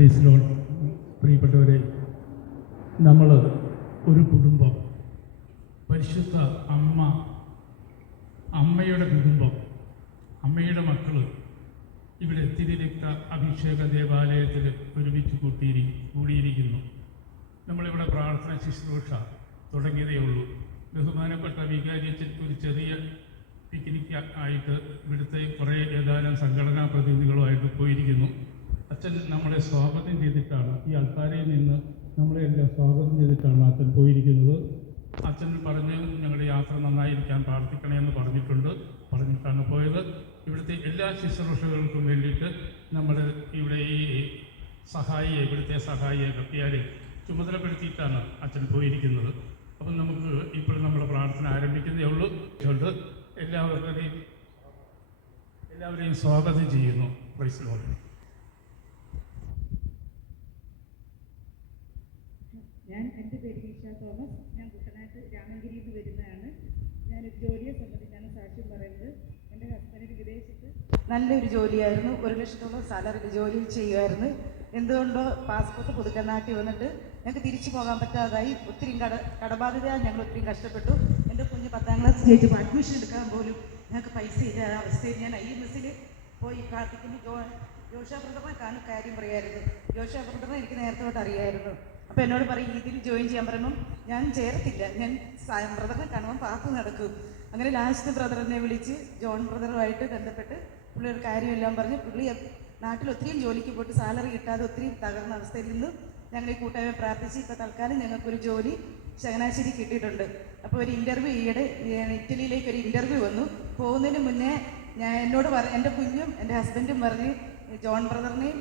Praise Lord. പ്രിയപ്പെട്ടവരെ, നമ്മൾ ഒരു കുടുംബം, പരിശുദ്ധ അമ്മയുടെ കുടുംബം, അമ്മയുടെ മക്കൾ ഇവിടെ തിരുരക്ത അഭിഷേക ദേവാലയത്തിൽ ഒരുമിച്ച് കൂടിയിരിക്കുന്നു. നമ്മളിവിടെ പ്രാർത്ഥന ശുശ്രൂഷ തുടങ്ങിയതേ ഉള്ളൂ. ബഹുമാനപ്പെട്ട വികാരിയച്ഛൻ ഒരു ചെറിയ പിക്നിക് ആയിട്ട് ഇവിടുത്തെ കുറേ ഏതാനും സംഘടനാ പ്രതിനിധികളുമായിട്ട് പോയിരിക്കുന്നു. അച്ഛൻ നമ്മളെ സ്വാഗതം ചെയ്തിട്ടാണ്, ഈ ആൾക്കാരിൽ നിന്ന് നമ്മളെ എല്ലാം സ്വാഗതം ചെയ്തിട്ടാണ് അച്ഛൻ പോയിരിക്കുന്നത്. അച്ഛൻ പറഞ്ഞ് ഞങ്ങളുടെ യാത്ര നന്നായിരിക്കാൻ പ്രാർത്ഥിക്കണമെന്ന് പറഞ്ഞിട്ടാണ് പോയത്. ഇവിടുത്തെ എല്ലാ ശുശ്രൂഷകൾക്കും വേണ്ടിയിട്ട് നമ്മുടെ ഇവിടെ ഇവിടുത്തെ സഹായിയെ കത്തിയാരെ ചുമതലപ്പെടുത്തിയിട്ടാണ് അച്ഛൻ പോയിരിക്കുന്നത്. അപ്പം നമുക്ക് ഇപ്പോൾ നമ്മുടെ പ്രാർത്ഥന ആരംഭിക്കുന്നതേ ഉള്ളൂ. എല്ലാവരെയും സ്വാഗതം ചെയ്യുന്നു. Praise Lord. എൻ്റെ പേര് ഈഷ തോമസ്. ഞാൻ കുട്ടനാട്ട് രാമഗിരിയിൽ നിന്ന് വരുന്നതാണ്. ഞാനൊരു ജോലിയെ സംബന്ധിച്ചാണ് സാക്ഷ്യം പറയുന്നത്. എൻ്റെ ഹസ്ബൻഡിന് വിദേശത്ത് നല്ലൊരു ജോലിയായിരുന്നു, 1 ലക്ഷത്തോളം സാലറിയിൽ ജോലി ചെയ്യുമായിരുന്നു. എന്തുകൊണ്ടോ പാസ്പോർട്ട് പുതുക്കാൻ നാട്ടിൽ വന്നിട്ട് ഞങ്ങൾക്ക് തിരിച്ചു പോകാൻ പറ്റാതായി. ഒത്തിരി കടബാധിതയായി ഞങ്ങൾ ഒത്തിരി കഷ്ടപ്പെട്ടു. എൻ്റെ കുഞ്ഞ് 10ാം ക്ലാസ് ജയിച്ചപ്പോൾ അഡ്മിഷൻ എടുക്കാൻ പോലും ഞങ്ങൾക്ക് പൈസ ഇല്ല. അവസ്ഥയിൽ ഞാൻ IMS പോയി പ്രാർത്ഥിക്കുന്നു. ജോഷ ബ്രദറിനെ കാര്യം പറയായിരുന്നു. ജോഷ ബ്രദറിനെ എനിക്ക് നേരത്തെ തൊട്ട് അറിയായിരുന്നു. അപ്പോൾ എന്നോട് പറയും ഇതിൽ ജോയിൻ ചെയ്യാൻ പറയുമ്പം ഞാൻ ചേർത്തില്ല, ഞാൻ ബ്രദറിനെ കാണുമ്പം പാത്ത് നടക്കും. അങ്ങനെ ലാസ്റ്റ് ബ്രദറിനെ വിളിച്ച് ജോൺ ബ്രദറുമായിട്ട് ബന്ധപ്പെട്ട് പുള്ളി ഒരു കാര്യമെല്ലാം പറഞ്ഞ് പുള്ളി നാട്ടിൽ ഒത്തിരിയും ജോലിക്ക് പോയിട്ട് സാലറി കിട്ടാതെ ഒത്തിരി തകർന്ന അവസ്ഥയിൽ നിന്ന് ഞങ്ങൾ ഈ കൂട്ടായ്മ പ്രാർത്ഥിച്ച് ഇപ്പോൾ തൽക്കാലം ഞങ്ങൾക്കൊരു ജോലി ചങ്ങനാശ്ശേരി കിട്ടിയിട്ടുണ്ട്. അപ്പോൾ ഒരു ഇൻ്റർവ്യൂ ഇറ്റലിയിലേക്ക് ഒരു ഇൻ്റർവ്യൂ വന്നു. പോകുന്നതിന് മുന്നേ എന്നോട് എൻ്റെ കുഞ്ഞും എൻ്റെ ഹസ്ബൻഡും പറഞ്ഞ് ജോൺ ബ്രദറിനെയും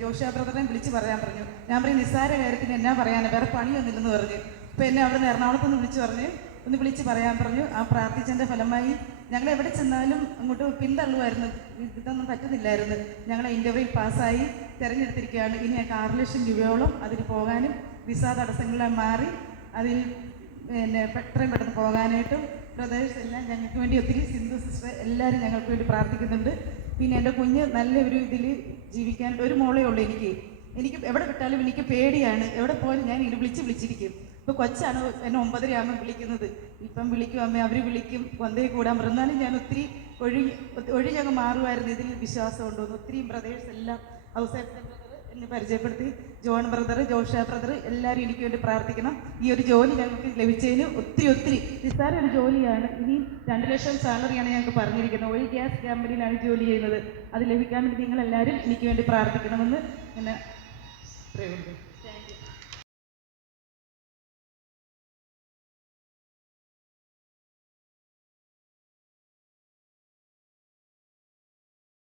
ജോഷ ബ്രദറിനെയും വിളിച്ച് പറയാൻ പറഞ്ഞു. ഞാൻ പറയും നിസ്സാര കാര്യത്തിന് എന്നാ പറയാൻ, വേറെ പണിയൊന്നുമില്ലെന്ന് പറഞ്ഞു. അപ്പോൾ എന്നെ അവിടെ നിന്ന് എറണാകുളത്തുനിന്ന് വിളിച്ച് പറയാൻ പറഞ്ഞു. ആ പ്രാർത്ഥിച്ചതിൻ്റെ ഫലമായി ഞങ്ങൾ എവിടെ ചെന്നാലും അങ്ങോട്ട് പിന്തള്ളുമായിരുന്നു. ഇതൊന്നും പറ്റുന്നില്ലായിരുന്നു. ഞങ്ങളെ ഇൻ്റർവ്യൂ പാസ്സായി തിരഞ്ഞെടുത്തിരിക്കുകയാണ്. ഇനി ഞങ്ങൾക്ക് 6 ലക്ഷം രൂപയോളം അതിന് പോകാനും വിസ തടസ്സങ്ങളെല്ലാം മാറി അതിൽ എത്രയും പെട്ടെന്ന് പോകാനായിട്ടും ബ്രദേഴ്സ് എല്ലാം ഞങ്ങൾക്ക് വേണ്ടി ഒത്തിരി സിന്ധു സിസ്റ്റർ എല്ലാവരും ഞങ്ങൾക്ക് വേണ്ടി പ്രാർത്ഥിക്കുന്നുണ്ട്. പിന്നെ എൻ്റെ കുഞ്ഞ് നല്ലൊരു ഇതിൽ ജീവിക്കാൻ ഒരു മോളേ ഉള്ളൂ. എനിക്ക് എവിടെ വിട്ടാലും എനിക്ക് പേടിയാണ്. എവിടെ പോയാലും ഞാൻ ഇത് വിളിച്ചിരിക്കും. ഇപ്പോൾ കൊച്ചാണ് എന്നെ 9:30 ആകുമ്പോൾ വിളിക്കുന്നത്. ഇപ്പം വിളിക്കും അമ്മ, അവർ വിളിക്കും കൊന്തേ കൂടാൻ പറഞ്ഞാലും ഞാൻ ഒത്തിരി ഒഴിഞ്ഞങ്ങ് മാറുമായിരുന്നു. ഇതിൽ വിശ്വാസം ഉണ്ടോന്ന് ഒത്തിരി ബ്രദേഴ്സ് എല്ലാം ഔസേപ്പ് എന്നെ പരിചയപ്പെടുത്തി. ജോൺ ബ്രദർ, ജോഷ ബ്രദർ എല്ലാവരും എനിക്ക് വേണ്ടി പ്രാർത്ഥിക്കണം. ഈ ഒരു ജോലി ഞങ്ങൾക്ക് ലഭിച്ചതിന് ഒത്തിരി നിസ്സാര ഒരു ജോലിയാണ്. ഇനി 2 ലക്ഷം സാലറിയാണ് ഞങ്ങൾക്ക് പറഞ്ഞിരിക്കുന്നത്. ഓയിൽ ഗ്യാസ് കമ്പനിയിലാണ് ജോലി ചെയ്യുന്നത്. അത് ലഭിക്കാൻ വേണ്ടി നിങ്ങളെല്ലാവരും എനിക്ക് വേണ്ടി പ്രാർത്ഥിക്കണമെന്ന് എന്നെ പറയുന്നുണ്ട്.